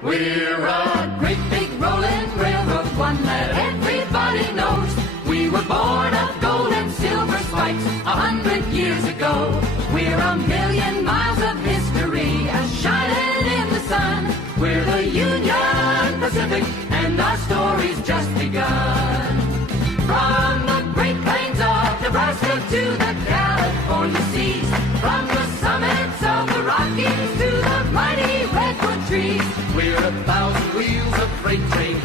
We're a great big rolling railroad, one that everybody knows. We were born of gold and silver spikes 100 years ago. We're a million miles of history, as shining in the sun. We're the Union Pacific, and our story's just begun. From the Great Plains of Nebraska to the California seas, from the summits of the Rockies to the mighty redwood trees, we're 1,000 wheels of freight train